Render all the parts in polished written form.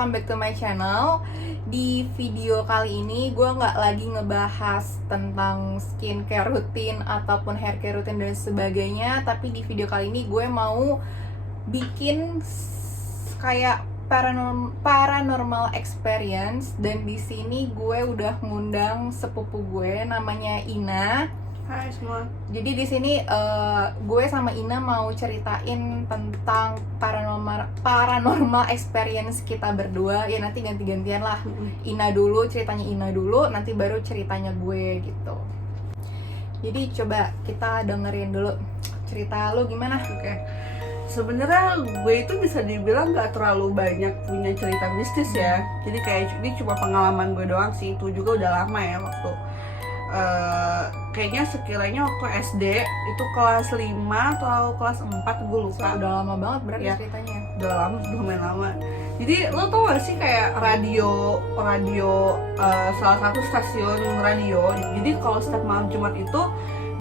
welcome back to my channel. Di video kali ini gue nggak lagi ngebahas tentang skincare rutin ataupun hair care rutin dan sebagainya. Tapi di video kali ini gue mau bikin kayak paranormal experience. Dan di sini gue udah ngundang sepupu gue namanya Ina. Hai semua. Jadi di sini gue sama Ina mau ceritain tentang paranormal experience kita berdua. Ya nanti ganti-gantian lah. Ina dulu, ceritanya Ina dulu, nanti baru ceritanya gue gitu. Jadi coba kita dengerin dulu cerita lu gimana? Oke. Sebenarnya gue itu bisa dibilang nggak terlalu banyak punya cerita mistis ya. Jadi kayak ini cuma pengalaman gue doang sih. Itu juga udah lama ya waktu. Kayaknya sekiranya waktu SD itu kelas 5 atau kelas 4 gue lupa. Udah lama banget berarti Ya, ceritanya. udah lama, udah lumayan lama. Jadi lo tau gak sih kayak radio salah satu stasiun radio. Jadi kalau setiap malam Jumat itu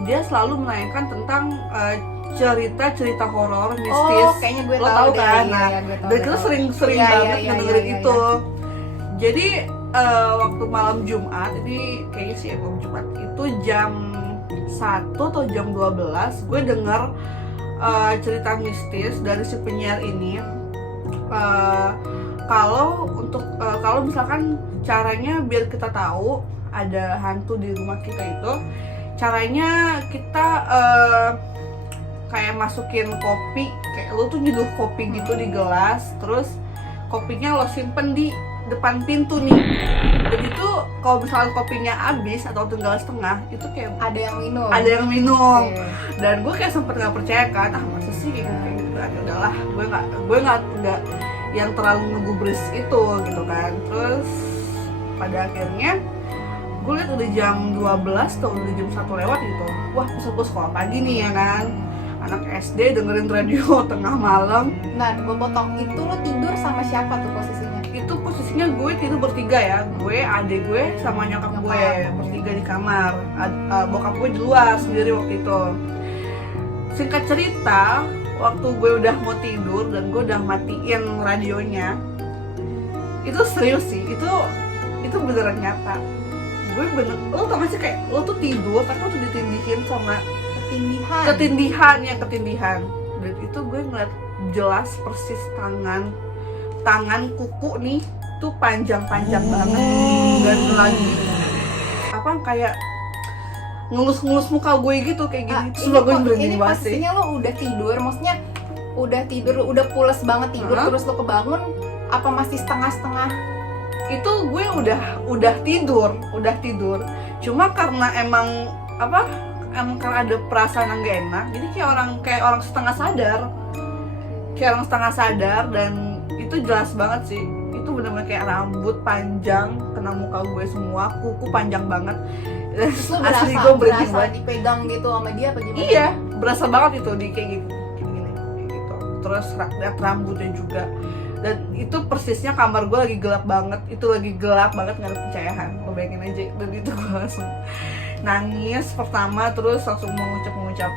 dia selalu menayangkan tentang cerita-cerita horor mistis. Oh, kayaknya gue lo tahu tahu deh. kan? Iya, Nah, iya, gue tahu, dan kita sering Iya, banget iya, ngedengerin iya, itu. iya. Jadi waktu malam Jumat, ini kayaknya sih malam Jumat itu jam 1 atau jam 12 gue denger cerita mistis dari si penyiar ini. Kalau misalkan caranya biar kita tahu ada hantu di rumah kita itu, caranya kita kayak masukin kopi, kayak lu tuh nyeduh kopi gitu di gelas, terus kopinya lo simpen di depan pintu nih. Dan itu kalau misalnya kopinya habis atau tinggal setengah, itu kayak Ada yang minum. Oke. Dan gue kayak sempet nggak percaya kan, masa sih kayak gitu kan. Udahlah, gue nggak yang terlalu ngegubris itu gitu kan. Terus pada akhirnya gue liat udah jam 12 atau udah jam 1 lewat gitu. Wah, besok gue sekolah pagi nih ya kan. Anak SD dengerin radio tengah malam. Nah, gue potong. Itu lo tidur sama siapa tuh posisinya? Itu posisinya gue tidur bertiga ya, gue, adik gue, sama nyokap gue bertiga di kamar. Bokap gue di luar sendiri waktu itu. Singkat cerita, waktu gue udah mau tidur dan gue udah matiin radionya, itu serius sih, itu beneran nyata. Gue lo tau gak sih kayak lo tuh tidur tapi lo tuh ditindihin sama ketindihan. Dan itu gue ngeliat jelas persis tangan kuku nih tuh panjang-panjang banget, dan lagi apa kayak ngelus-ngelus muka gue gitu kayak gini. Terus gue berhenti ini posisinya lo udah tidur, maksudnya udah pules banget tidur, terus lo kebangun apa masih setengah-setengah? Itu gue udah tidur. Cuma karena emang karena ada perasaan yang gak enak, jadi kayak orang setengah sadar, dan itu jelas banget sih. Itu benar-benar kayak rambut panjang kena muka gue semua, kuku panjang banget. Terus lo Asli gue berasa dipegang gitu sama dia apa gimana? Iya, berasa banget itu di kayak gini gitu. Terus lihat rambutnya juga. Dan itu persisnya kamar gue lagi gelap banget, nggak ada pencahayaan, lo bayangin aja. Dan itu gue langsung nangis pertama, terus langsung mengucap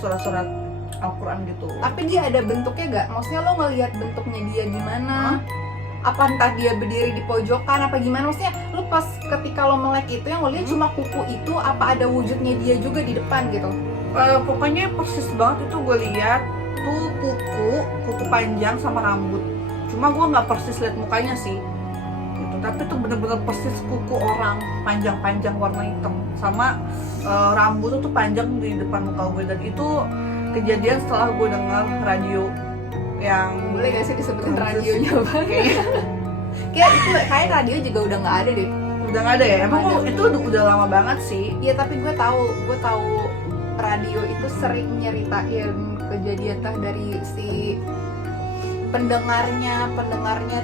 surat-surat Al-Quran gitu. Tapi dia ada bentuknya gak? Maksudnya lo ngelihat bentuknya dia gimana? Apa entah dia berdiri di pojokan apa gimana? Maksudnya lo pas ketika lo melek itu yang lo lihat cuma kuku itu, apa ada wujudnya dia juga di depan gitu? Pokoknya persis banget itu gue lihat tuh kuku panjang sama rambut. Cuma gue nggak persis lihat mukanya sih gitu, tapi tuh bener-bener persis kuku orang panjang-panjang warna hitam sama rambut tuh panjang di depan muka gue. Dan itu kejadian setelah gue dengar radio yang boleh gak sih disebutin radionya apa? Kayak radio juga udah nggak ada deh. Udah nggak ada ya? Emang itu udah lama banget sih. Iya, tapi gue tahu radio itu sering nyeritain kejadian dari si pendengarnya,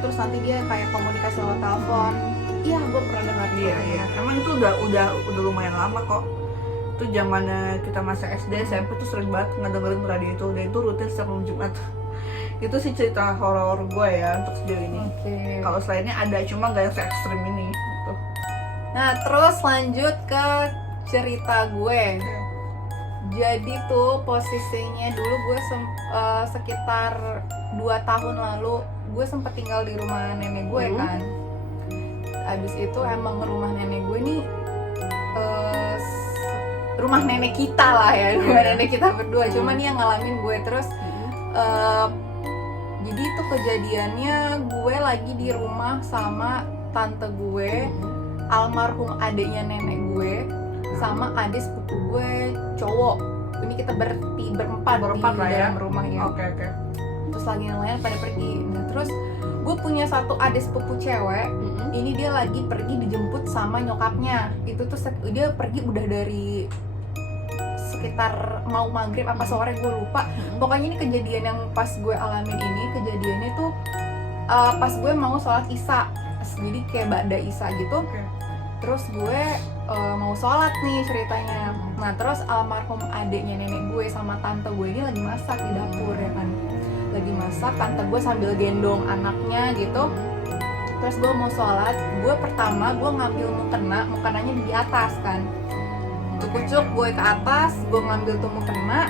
terus nanti dia kayak komunikasi lewat telepon. Iya, gue pernah dengar. Iya. Emang itu udah lumayan lama kok. Itu zamannya kita masih SD, SMP tuh sering banget ngedengerin radio itu, dan itu rutin setiap malam Jumat. Itu sih cerita horor gue ya untuk sejauh ini. Kalau selainnya ada, cuma nggak yang se-ekstrim ini gitu. Nah, terus lanjut ke cerita gue. Jadi tuh posisinya dulu gue sekitar 2 tahun lalu gue sempet tinggal di rumah nenek gue kan. Abis itu emang rumah nenek gue nih rumah nenek kita lah ya, rumah nenek kita berdua. Cuman yang ngalamin gue terus. Jadi itu kejadiannya gue lagi di rumah sama tante gue, almarhum adiknya nenek gue, sama adik sepupu gue cowok. Ini kita berempat di lah ya dalam rumah ya. Oke. Terus lagi yang lain pada pergi. Nah, terus gue punya satu adik sepupu cewek. Ini dia lagi pergi dijemput sama nyokapnya. Itu tuh dia pergi udah dari sekitar mau maghrib apa sore, gue lupa. Pokoknya ini kejadian yang pas gue alamin ini, kejadiannya tuh pas gue mau sholat isya. Jadi kayak ba'da isya gitu. Terus gue mau sholat nih ceritanya. Nah terus almarhum adiknya nenek gue sama tante gue ini lagi masak di dapur ya kan. Lagi masak, tante gue sambil gendong anaknya gitu. Terus gue mau sholat, gue pertama gue ngambil mukenanya di atas kan. Kucuk gue ke atas, gue ngambil tuh mukena.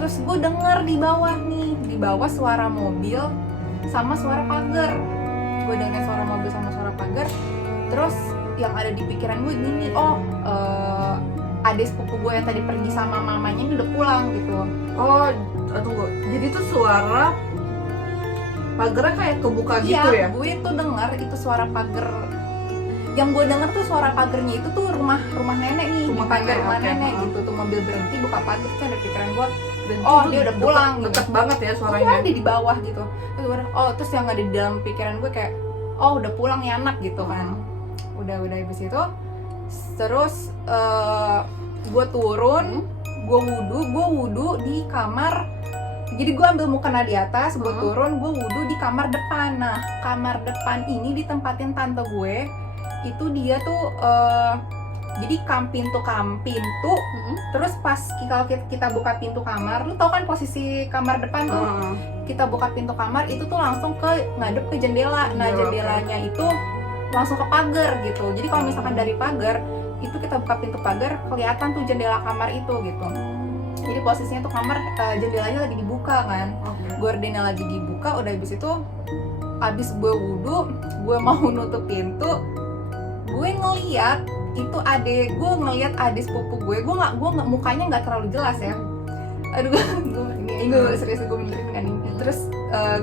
Terus gue denger di bawah nih, di bawah suara mobil sama suara pagar. Gue denger suara mobil sama suara pagar. Terus yang ada di pikiran gue gini, adik sepupu gue yang tadi pergi sama mamanya ini udah pulang gitu. Oh, tunggu. Jadi tuh suara pagarnya kayak kebuka gitu ya? Iya, gue tuh dengar itu suara pagar. Yang gue denger tuh suara pagarnya itu tuh rumah nenek nih, pagar rumah nenek gitu. Tuh mobil berhenti, buka pagar, tuh ada pikiran gue, dia udah pulang. Deket banget ya suaranya. Iya, dia di bawah gitu. Terus yang ada di dalam pikiran gue kayak, udah pulang nih anak gitu kan. Udah habis itu terus gue turun, gue wudhu di kamar. Jadi gue ambil mukena di atas, gue turun, gue wudhu di kamar depan. Nah kamar depan ini ditempatin tante gue. Itu dia tuh jadi pintu terus pas kalau kita buka pintu kamar, lu tau kan posisi kamar depan tuh, kita buka pintu kamar itu tuh langsung ngadep ke jendela. Nah jendelanya itu langsung ke pagar gitu. Jadi kalau misalkan dari pagar itu kita buka pintu pagar, kelihatan tuh jendela kamar itu gitu. Jadi posisinya tuh kamar jendelanya lagi dibuka kan, gordennya lagi dibuka. Udah habis itu, abis gue wudhu, gue mau nutup pintu, gue ngeliat itu ngeliat adik sepupu gue nggak mukanya nggak terlalu jelas ya. Aduh, ini serius gue benerin kan ini. Terus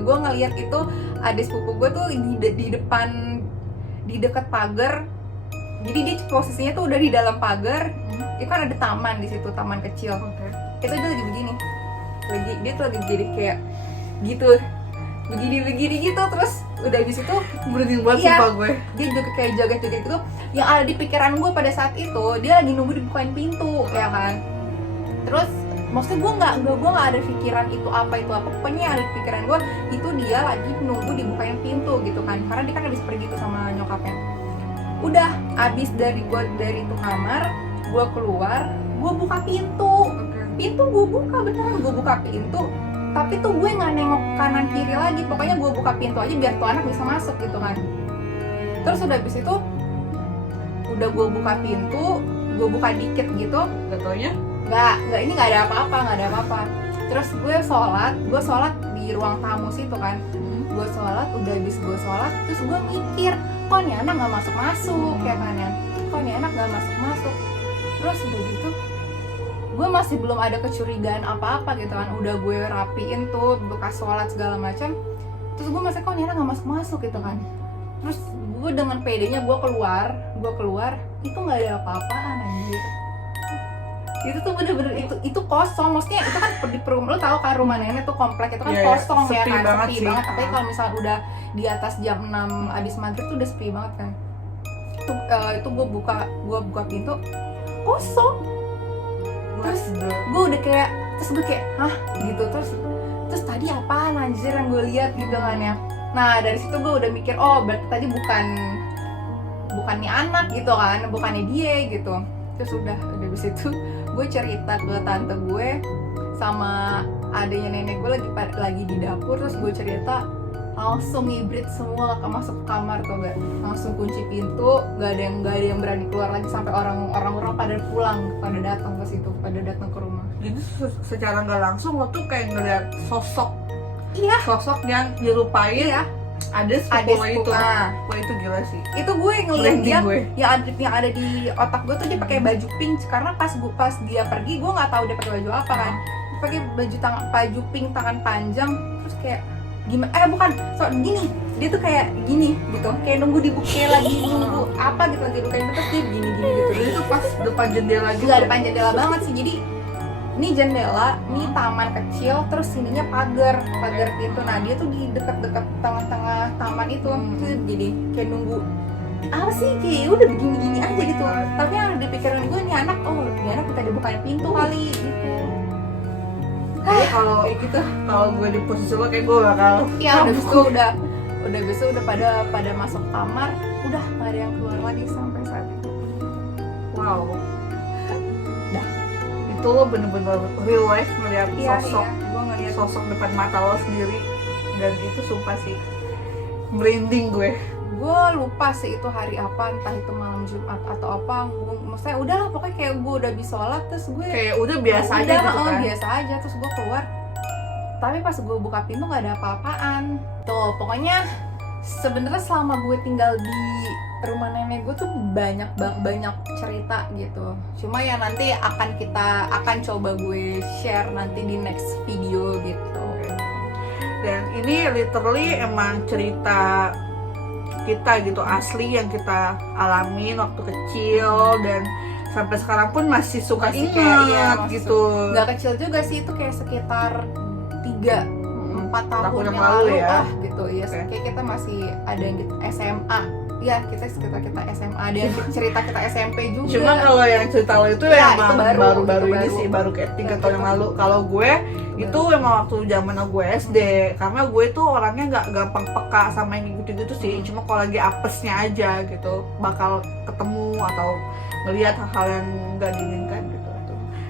gue ngeliat itu adik sepupu gue tuh di depan, di dekat pagar. Jadi dia posisinya tuh udah di dalam pagar. Itu kan ada taman di situ, taman kecil. Itu dia lagi begini, dia tuh lagi jadi kayak gitu, begini gitu. Terus udah habis itu merinding banget sumpah gue. Dia juga kayak joget-joget gitu. Yang ada di pikiran gue pada saat itu, dia lagi nunggu dibukain pintu ya kan. Terus maksudnya gue nggak ada pikiran itu apa. Pokoknya yang ada di pikiran gue itu dia lagi nunggu dibukain pintu gitu kan. Karena dia kan habis pergi tuh sama nyokapnya. Udah abis dari itu kamar, gue keluar, gue buka pintu. Pintu gue buka, beneran gue buka pintu. Tapi tuh gue nggak nengok kanan kiri lagi. Pokoknya gue buka pintu aja biar tuh anak bisa masuk gitu kan. Terus udah habis itu, udah gue buka pintu, gue buka dikit gitu. Gak taunya? Nggak, ini nggak ada apa-apa. Terus gue sholat di ruang tamu situ kan. Gue sholat, udah habis gue sholat, terus gue mikir, kok nih anak nggak masuk ya kan ya? Kok nih anak nggak masuk? Terus udah gitu, gue masih belum ada kecurigaan apa-apa gitu kan. Udah gue rapiin tuh bekas sholat segala macam. Terus gue masih, kok nih anak nggak masuk gitu kan. Terus gue dengan pedenya gue keluar, itu nggak ada apa-apaan anjir. Itu tuh bener-bener itu kosong. Maksudnya itu kan di perumahan, lo tau kan rumah nenek tuh komplek itu kan kosong ya kan, sepi banget. Tapi kalau misalnya udah di atas jam 6 abis maghrib tuh udah sepi banget kan. Itu gue buka pintu, kosong. Terus gue udah kayak, hah gitu. Terus tadi apaan anjir yang gue lihat gitu kan ya. Nah dari situ gue udah mikir, berarti tadi bukannya anak gitu kan, bukannya dia gitu. Terus udah habis itu gue cerita ke tante gue sama adanya nenek gue lagi di dapur. Terus gue cerita, langsung ngibrit semua masuk ke kamar tuh, gak langsung kunci pintu, gak ada yang berani keluar lagi sampai orang-orang pada pulang, pada datang ke situ, pada datang ke rumah. Jadi secara nggak langsung lo tuh kayak ngeliat sosok Iya. sosok yang nyerupain Iya. ada Ada sepupu itu. sepupu. Wah itu gila sih. Itu gue ngeliat Branding dia gue. yang ada di otak gue tuh dia pakai baju pink, karena pas dia pergi gue nggak tahu dia pakai baju apa kan. Dia pakai baju pink tangan panjang, terus kayak gimana, bukan, gini, dia tuh kayak gini gitu, kayak nunggu dibuka, kayak lagi nunggu apa gitu, lagi bukain, terus dia gini gitu. Jadi itu pas depan jendela gitu. Nggak depan jendela banget sih, jadi ini jendela, ini taman kecil, terus sininya pagar pintu. Nah dia tuh di dekat-dekat tengah-tengah taman itu, terus jadi kayak nunggu apa sih, kayak udah begini-begini aja gitu. Tapi yang ada di pikiran gue, nih anak kita dibukain pintu kali gitu. Jadi kalau Kayak gitu. kalau gue di posisi lo kayak gue bakal Iya, udah besok udah pada masuk kamar, udah nggak ada yang keluar lagi sampai saat itu. wow. Itu lo bener-bener real life melihat sosok gue ngeliat sosok depan mata lo sendiri, dan itu sumpah sih merinding gue. gue lupa sih itu hari apa, entah itu malam Jumat atau apa. Maksudnya udahlah, pokoknya kayak gue udah habis sholat, terus gue Kayak udah biasa aja udah, gitu kan. biasa aja, terus gue keluar, tapi pas gue buka pintu nggak ada apa-apaan tuh. Pokoknya sebenarnya selama gue tinggal di rumah nenek gue tuh banyak cerita gitu. Cuma ya nanti akan coba gue share nanti di next video gitu. Dan ini literally emang cerita kita gitu, asli yang kita alamin waktu kecil, dan sampai sekarang pun masih suka Masih ingat kayak, iya, gitu. Gak kecil juga sih, itu kayak sekitar 3-4 tahun yang lalu ya. gitu ya. Oke. Kayak kita masih ada yang gitu SMA. Ya, kita sekitar kita SMA, ada yang cerita kita SMP juga. Cuma kalau yang cerita lo itu Ya, emang itu baru-baru itu ini baru. sih, baru kayak 3 Ya, tahun yang lalu. Kalau gue itu emang waktu zaman gue SD, karena gue tuh orangnya nggak gampang peka sama yang gitu-gitu sih. Cuma kalau lagi apesnya aja gitu, bakal ketemu atau melihat hal-hal yang nggak diinginkan gitu.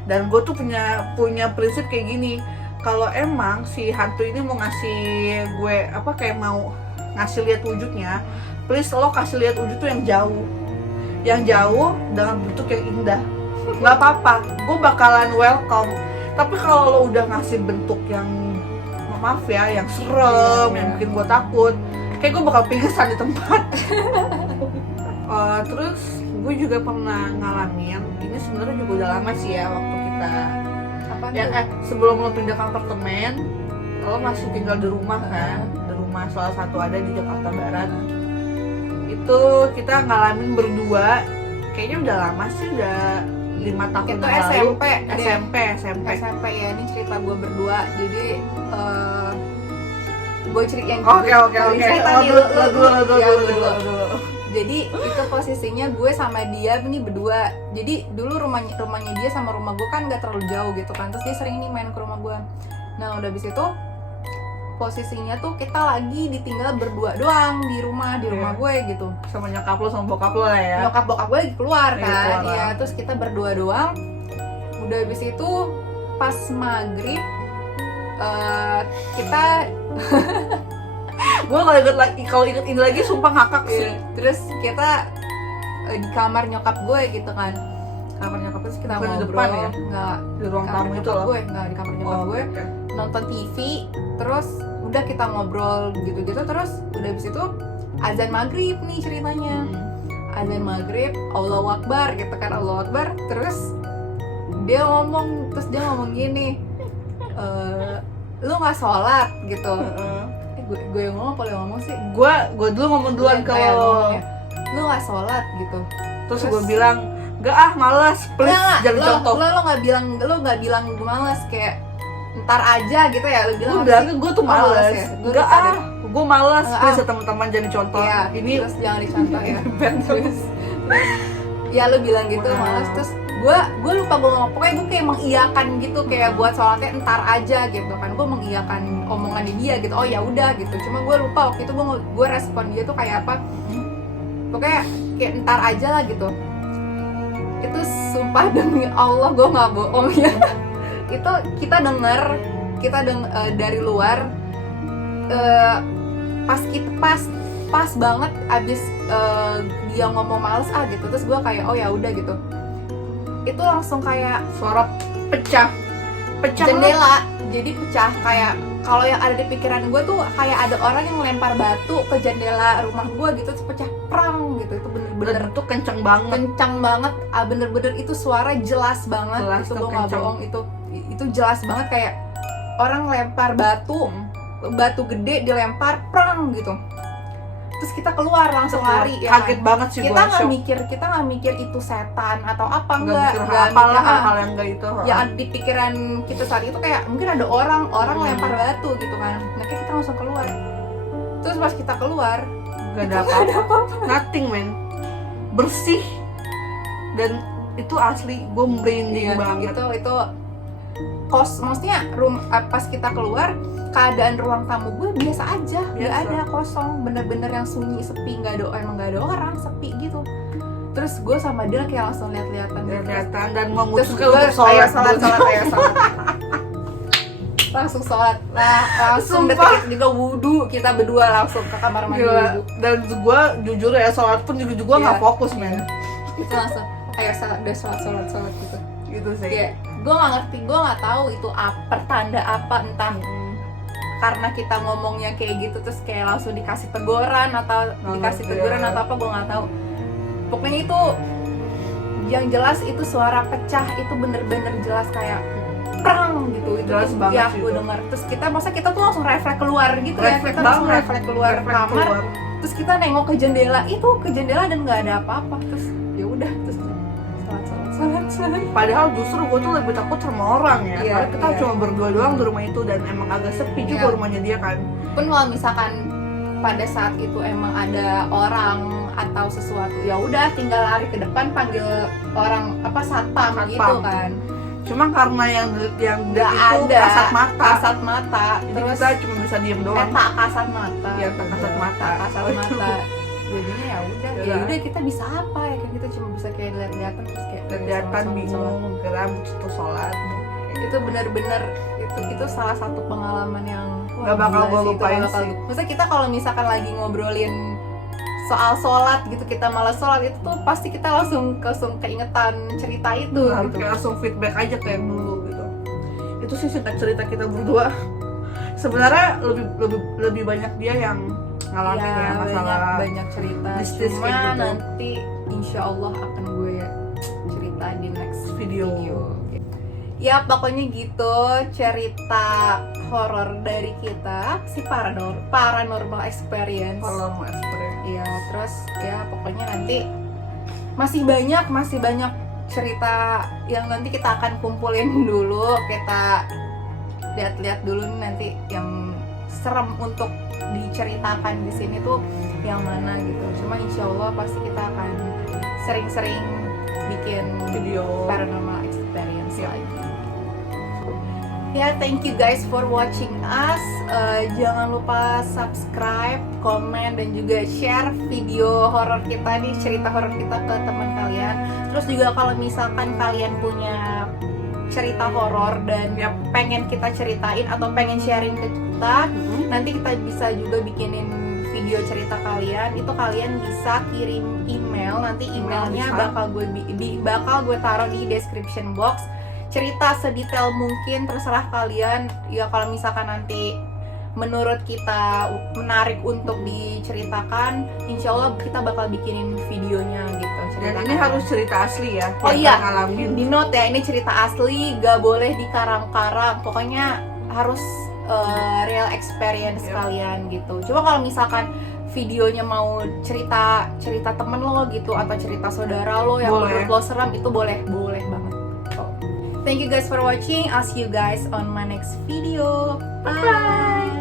Dan gue tuh punya prinsip kayak gini, kalau emang si hantu ini mau ngasih gue apa, kayak mau ngasih lihat wujudnya, please lo kasih lihat wujud tuh yang jauh dengan bentuk yang indah. Nggak apa-apa, gue bakalan welcome. Tapi kalau lo udah ngasih bentuk yang maaf ya, yang serem, yang bikin gue takut, kayak gue bakal pingsan di tempat. Terus gue juga pernah ngalamin, ini sebenarnya juga udah lama sih ya, waktu kita Apa ya tuh? sebelum lo pindah ke apartemen, lo masih tinggal di rumah kan, di rumah salah satu ada di Jakarta Barat. Itu kita ngalamin berdua, kayaknya udah lama sih, udah 5 tahun Itu yang lalu. SMP deh. SMP. Ya, ini cerita gue berdua. Jadi gue ceritain Oke. cerita nih, Lo ya, lu dulu. dulu. Jadi itu posisinya gue sama dia ini berdua. Jadi dulu rumahnya dia sama rumah gue kan nggak terlalu jauh gitu kan. Terus dia sering nih main ke rumah gue. Nah udah habis itu posisinya tuh kita lagi ditinggal berdua doang di rumah gue gitu. Sama nyokap lo sama bokap lo lah ya. Nyokap bokap gue lagi keluar Lagi kan. keluar. Iya, terus kita berdua doang. Udah habis itu pas maghrib kita Gue kalau inget ini lagi sumpah ngakak sih. terus kita di kamar nyokap gue gitu kan. Kamar nyokap terus kita Bukan di ngobrol. depan ya? Nggak, Di ruang kamar tamu itu nyokap loh. gue, nggak di kamar nyokap gue. Oke. Nonton TV, terus udah kita ngobrol gitu-gitu, terus udah habis itu azan maghrib nih ceritanya. Azan maghrib, Allahu Akbar gitu kan, Allahu Akbar. Terus dia ngomong gini, lu nggak sholat gitu. Gue yang ngomong, kalau yang ngomong sih Gue dulu ngomong duluan ke kayak lo. ngomong ya, lu nggak sholat gitu. Terus gue bilang, "Gak ah, malas, please jadi contoh." Lo nggak bilang gue malas, kayak ntar aja gitu ya, lu bilang. Gue bilangnya gue tuh malas males. ya? Gue Gak lupa ah, gue malas, Nggak please ah. ya teman-teman jadi contoh. Iya, Ini terus jangan dicontoh ya. bad Terus ya lu bilang gitu Wow. malas, terus gue lupa gue ngomong, pokoknya gue kayak mengiyakan gitu, kayak buat sholatnya ntar aja gitu kan. Gue mengiyakan omongannya dia gitu, oh ya udah gitu. Cuma gue lupa waktu itu gue respon dia tuh kayak apa, pokoknya kayak ntar aja lah gitu. Itu sumpah demi Allah gue nggak bohong ya. Itu kita dengar dari luar, pas banget abis dia ngomong males gitu. Terus gue kayak oh ya udah gitu. Itu langsung kayak suara pecah jendela jadi pecah, kayak kalau yang ada di pikiran gue tuh kayak ada orang yang lempar batu ke jendela rumah gue gitu, terus pecah prang gitu. Itu bener-bener itu kenceng banget. Bener-bener itu suara jelas banget. Jelas itu tuh, gue nggak kenceng. bohong, itu jelas banget kayak orang lempar batu gede dilempar prang gitu. Terus kita keluar langsung lari ya. Kaget banget sih Kita gua, nggak shock. mikir itu setan atau apa, Nggak mikir nggak apa lah, mikir, hal-hal yang enggak itu. ya di pikiran kita saat itu kayak mungkin ada orang lempar batu gitu kan. Nah kayak kita langsung keluar. Terus pas kita keluar Gak ada nggak ada apa-apa. apa-apa. Nothing, man. Bersih. Dan itu asli gue merinding banget. Itu maksudnya pas kita keluar keadaan ruang tamu gue biasa aja, nggak Biasa. ada, kosong, bener-bener yang sunyi, sepi, emang nggak ada orang, sepi gitu. Terus gue sama dia kayak langsung lihat-lihatan gitu. Kelihatan dan Terus memutuskan gue untuk sholat. ayo sholat. Langsung sholat, langsung Sumpah. detik juga wudhu, kita berdua langsung ke kamar mandi Gila. wudhu. Dan gue jujur ya, sholat pun juga gue nggak Iya. fokus, men. Itu langsung ayo udah sholat gitu. Gitu sih. Kayak gue nggak ngerti, gue nggak tahu itu pertanda apa, entah karena kita ngomongnya kayak gitu terus kayak langsung dikasih teguran atau Iya. atau apa, gue nggak tahu. Pokoknya itu yang jelas itu suara pecah, itu bener-bener jelas kayak prang gitu. Itu Jelas tuh banget ya sih gue itu. dengar. Terus kita tuh langsung refleks keluar gitu ya, Refleks kita langsung banget. refleks keluar kamar. Terus kita nengok ke jendela dan nggak ada apa-apa. Terus ya udah, terus salat. Padahal justru gue tuh lebih takut sama orang ya. Iya, Karena kita iya. cuma berdua doang di rumah itu dan emang agak sepi juga Iya. rumahnya dia kan. Pun kalau misalkan pada saat itu emang ada orang atau sesuatu, ya udah tinggal lari ke depan panggil orang satpam gitu kan. Cuma karena yang Nggak itu ada kasat mata. kasat mata, Jadi terus kita cuma bisa diem doang. tak kasat mata. Iya, tak kasat mata. Tak kasat Aduh. mata. Jadinya ya udah kita bisa apa ya, kan kita cuma bisa kayak lihat-lihatan terus kayak Kelihatan sholat. bingung, geram, terus sholat. Itu benar-benar itu salah satu pengalaman yang Nggak bakal gila gua sih, itu lupain nggak bakal sih. Maksudnya kita kalau misalkan lagi ngobrolin soal sholat gitu, kita malah sholat, itu tuh pasti kita langsung keingetan cerita itu gitu. Kayak langsung feedback aja kayak dulu gitu. Itu sih singkat cerita kita berdua. Sebenarnya lebih banyak dia yang ngalamin ya masalah banyak cerita. mistis Cuma kayak gitu. nanti insya Allah akan gue cerita di next Video. Ya pokoknya gitu cerita horor dari kita, si paranormal experience. Kalau mau experience. Iya, terus ya pokoknya nanti masih banyak cerita yang nanti kita akan kumpulin dulu, kita lihat-lihat dulu nanti yang serem untuk diceritakan di sini tuh yang mana gitu. Cuma insya Allah pasti kita akan sering-sering bikin Video. paranormal experience Ya. lagi. Ya, thank you guys for watching us. Jangan lupa subscribe, komen, dan juga share video horor kita nih, cerita horor kita ke teman kalian. Terus juga kalau misalkan kalian punya cerita horor dan Yap. pengen kita ceritain atau pengen sharing ke kita, nanti kita bisa juga bikinin video cerita kalian. Itu kalian bisa kirim email, nanti emailnya Bisa. bakal gue taruh di description box. Cerita sedetail mungkin, terserah kalian ya. Kalau misalkan nanti menurut kita menarik untuk diceritakan, insya Allah kita bakal bikinin videonya gitu. Dan ini harus cerita asli ya. Oh yang iya, ngalamin. di note ya, ini cerita asli, gak boleh dikarang-karang. Pokoknya harus real experience Yep. kalian gitu. Coba kalau misalkan videonya mau cerita temen lo gitu, atau cerita saudara lo yang Boleh. menurut lo seram, itu boleh banget. Thank you guys for watching. I'll see you guys on my next video. Bye.